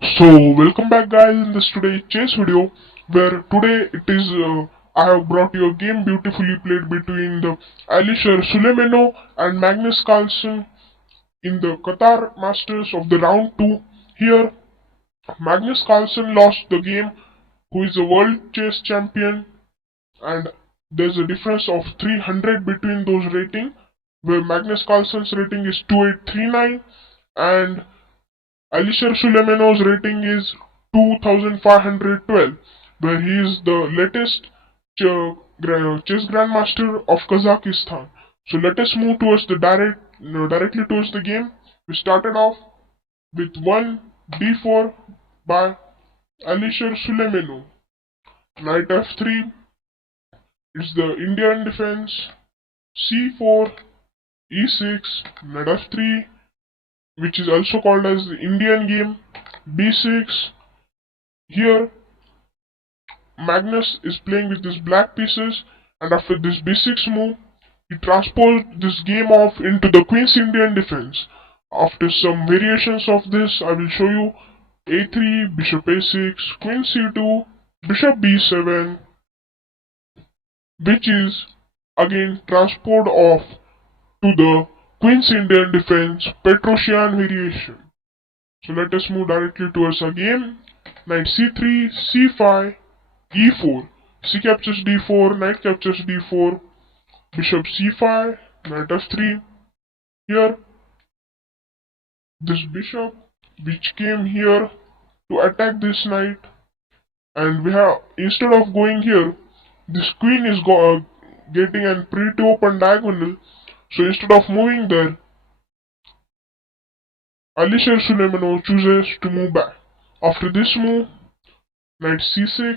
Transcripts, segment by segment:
So welcome back guys in this today chess video where today it is I have brought you a game beautifully played between the Alisher Suleymenov and Magnus Carlsen in the Qatar Masters of the round 2. Here Magnus Carlsen lost the game, who is a world chess champion, and there's a difference of 300 between those rating, where Magnus Carlsen's rating is 2839 and Alisher Suleymenov's rating is 2512, where he is the latest chess grandmaster of Kazakhstan. So let us move towards the directly towards the game. We started off with one d4 by Alisher Suleymenov. Knight f3 is the Indian defense. c4, e6, knight f3, which is also called as the Indian game. b6. Here Magnus is playing with these black pieces, and after this b6 move he transposed this game off into the Queen's Indian defense. After some variations of this, I will show you a3, bishop a6, queen c2, bishop b7, which is again transposed off to the Queen's Indian defense Petrosian variation. So let us move directly towards our game. Knight c3, c5, e4. C captures d4, knight captures d4, bishop c5, knight f3. Here, this bishop which came here to attack this knight, and we have, instead of going here, this queen is getting a pretty open diagonal. So instead of moving there, Alisher Suleymenov chooses to move back. After this move, knight c6,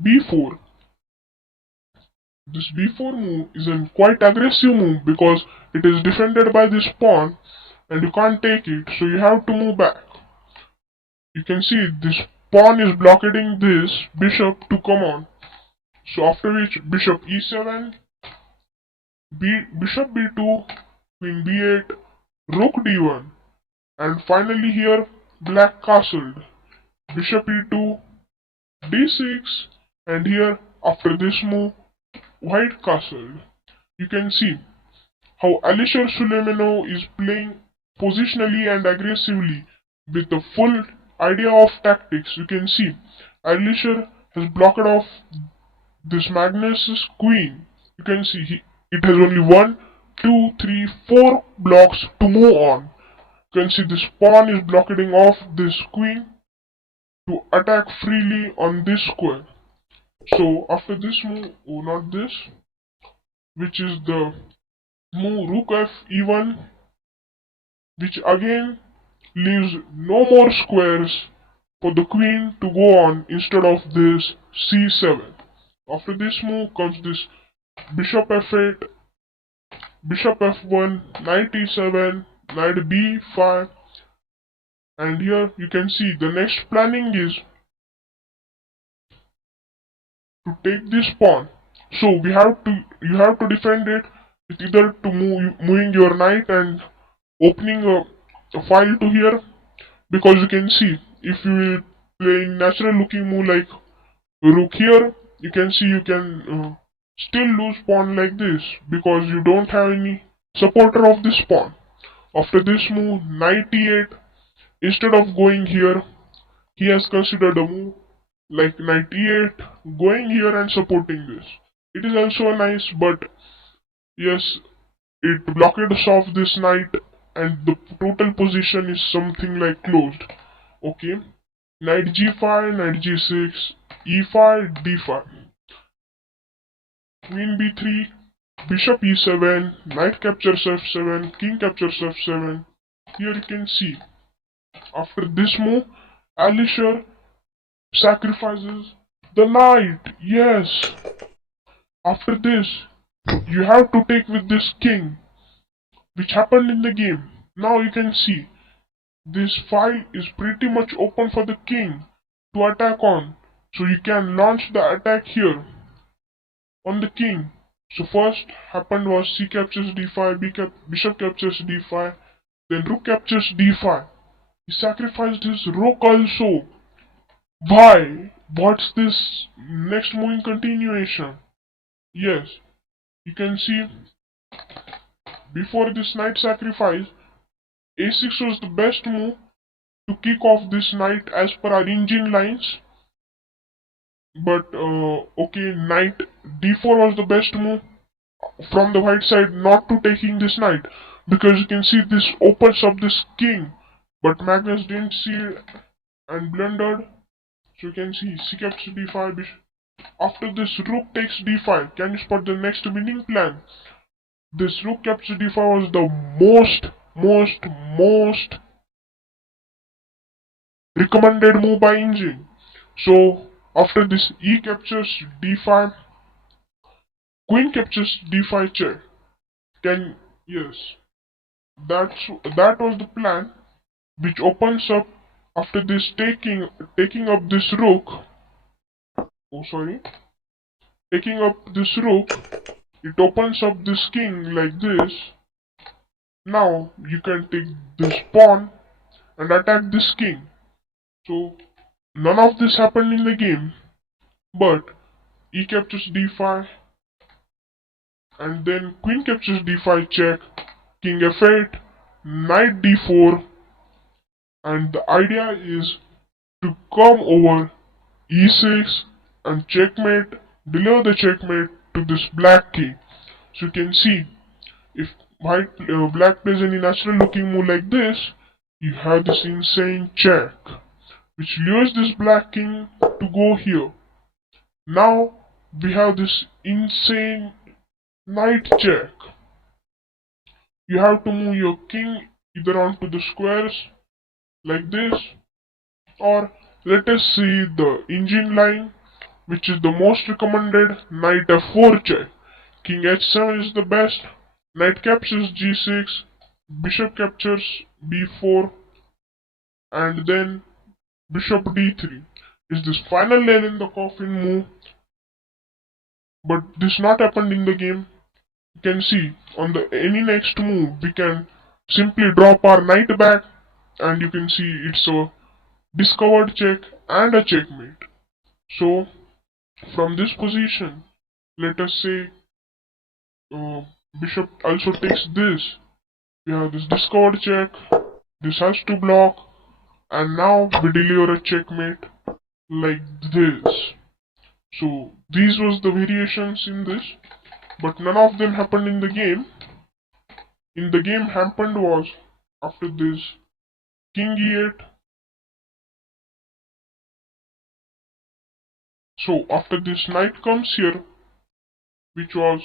b4. This b4 move is a quite aggressive move because it is defended by this pawn and you can't take it, so you have to move back. You can see this pawn is blockading this bishop to come on. So after which bishop e7, bishop b2, queen b8, rook d1, and finally here black castled, bishop e2, d6, and here after this move white castled. You can see how Alisher Suleymenov is playing positionally and aggressively with the full idea of tactics. You can see Alisher has blocked off this Magnus's queen. You can see it has only 1, 2, 3, 4 blocks to move on. You can see this pawn is blocking off this queen to attack freely on this square. So after this move, or not this, which is the move rook f e1, which again leaves no more squares for the queen to go on instead of this c7. After this move comes this bishop f8, bishop f1, knight e7, knight b5, and here you can see the next planning is to take this pawn. So you have to defend it with either to moving your knight and opening a file to here, because you can see if you will play natural looking move like rook here, you can see you can still lose pawn like this because you don't have any supporter of this pawn. After this move knight e8, instead of going here, he has considered a move like knight e8, going here and supporting this. It is also nice, but yes, it blockades off this knight and the total position is something like closed. Okay, knight g5, knight g6, e5, d5, queen b3, bishop e7, knight captures f7, king captures f7. Here you can see after this move Alisher sacrifices the knight. Yes, after this you have to take with this king, which happened in the game. Now you can see this file is pretty much open for the king to attack on, so you can launch the attack here on the king. So first happened was c captures d5, bishop captures d5, then rook captures d5. He sacrificed his rook also. Why? What's this next moving continuation? Yes, you can see before this knight sacrifice, a6 was the best move to kick off this knight as per our engine lines. But okay, knight d4 was the best move from the white side not to taking this knight, because you can see this opens up this king, but Magnus didn't see it and blundered. So you can see c captures d5. After this, rook takes d5. Can you spot the next winning plan? This rook captures d5 was the most recommended move by engine. So after this, e captures d5, queen captures d5 check. Can yes, that was the plan, which opens up after this taking up this rook. Oh sorry, taking up this rook. It opens up this king like this. Now you can take this pawn and attack this king. So none of this happened in the game, but e captures d5 and then queen captures d5 check, king f8, knight d4, and the idea is to come over e6 and checkmate, deliver the checkmate to this black king. So you can see if black plays any natural looking move like this, you have this insane check, which lures this black king to go here. Now we have this insane knight check. You have to move your king either onto the squares like this, or let us see the engine line, which is the most recommended. Knight f4 check, king h7 is the best, knight captures g6, bishop captures b4, and then bishop d3 is this final nail in the coffin move. But this not happened in the game. You can see on the any next move we can simply drop our knight back, and you can see it's a discovered check and a checkmate. So from this position, let us say bishop also takes this. We have this discovered check, this has to block, and now we deliver a checkmate like this. So these was the variations in this, but none of them happened in the game. In the game happened was after this king e8. So after this knight comes here, which was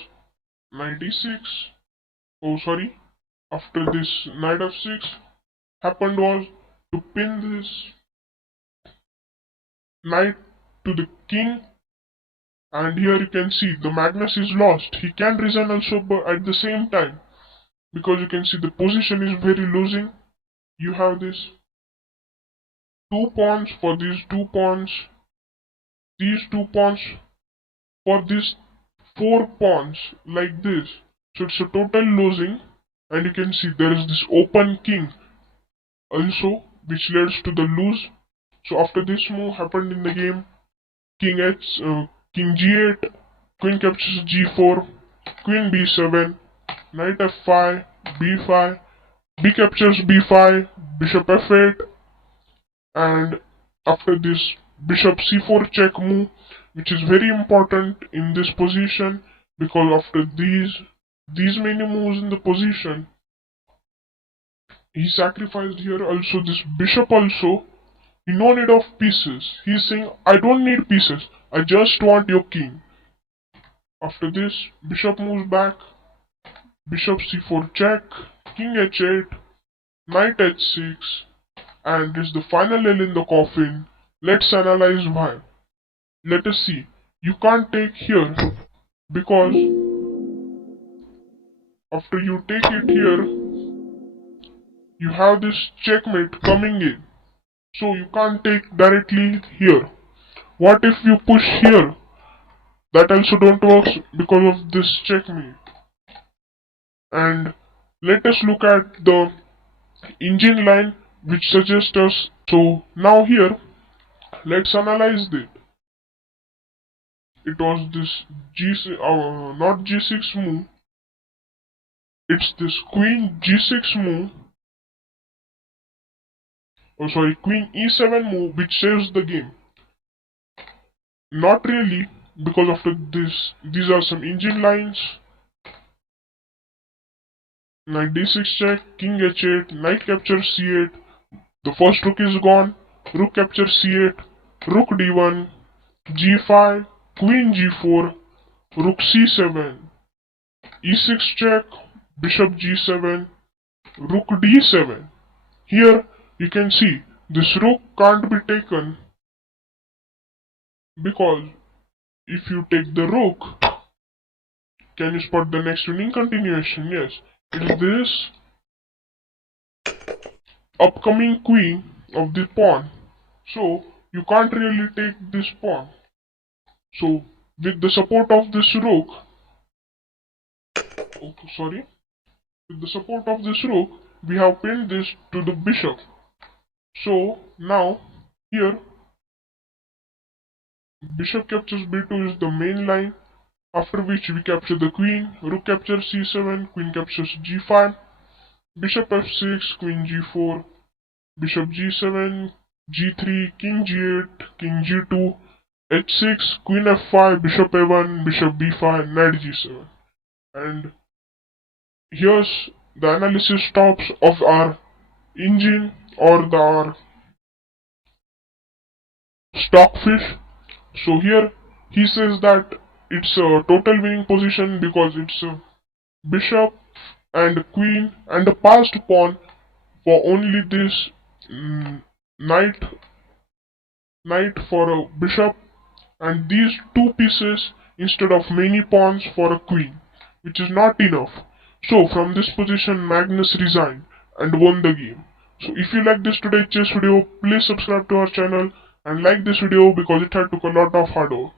knight d6. Oh sorry, after this knight f6 happened was to pin this knight to the king, and here you can see the Magnus is lost. He can resign also, but at the same time, because you can see the position is very losing. You have this two pawns for these two pawns, these two pawns for these four pawns like this. So it's a total losing, and you can see there is this open king also, which leads to the lose. So after this move happened in the game, king g8, queen captures g4, queen b7, knight f5, b5, b captures b5, bishop f8, and after this bishop c4 check move, which is very important in this position, because after these many moves in the position, he sacrificed here also this bishop also. He no need of pieces. He's saying, I don't need pieces, I just want your king. After this, bishop moves back, bishop c4 check, king h8, knight h6, and this is the final nail in the coffin. Let's analyze why. Let us see. You can't take here because after you take it here, you have this checkmate coming in. So you can't take directly here. What if you push here? That also don't work because of this checkmate. And let us look at the engine line, which suggests us. So now here, let's analyze it. It was this not G6 move. It's this Queen G6 move. Oh, sorry, Queen E7 move, which saves the game. Not really, because after this, these are some engine lines. Knight D6 check, King H8, Knight captures C8. The first rook is gone. Rook captures C8. Rook D1, G5, Queen G4, Rook C7, E6 check, Bishop G7, Rook D7. Here you can see this rook can't be taken because if you take the rook, can you spot the next winning continuation? Yes, it is this upcoming queen of the pawn. So you can't really take this pawn. So with the support of this rook, with the support of this rook, we have pinned this to the bishop. So now here bishop captures b2 is the main line, after which we capture the queen, rook captures c7, queen captures g5, bishop f6, queen g4, bishop g7, g3, king g8, king g2, h6, queen f5, bishop a1, bishop b5, knight g7. And here's the analysis stops of our engine or our stockfish. So here he says that it's a total winning position because it's a bishop and queen and a passed pawn for only this knight for a bishop, and these two pieces instead of many pawns for a queen, which is not enough. So from this position Magnus resigned and won the game. So if you like this today's chess video, please subscribe to our channel and like this video because it had took a lot of hard work.